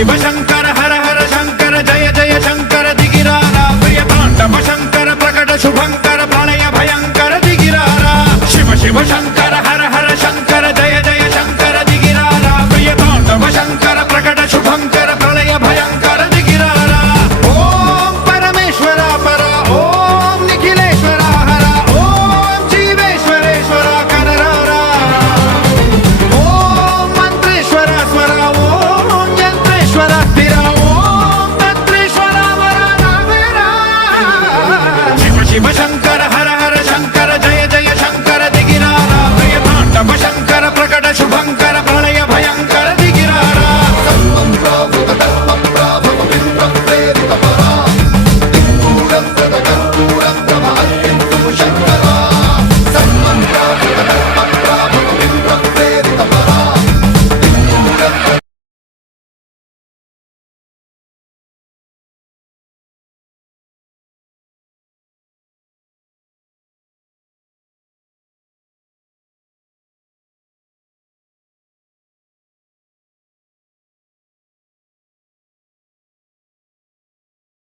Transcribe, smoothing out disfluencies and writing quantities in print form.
शिव शंकर हर हर शंकर जय जय शंकर दिगिरारा प्रिय तांडव शंकर प्रकट शुभंकर प्रलय भयंकर दिगिरारा शिव शिव शंकर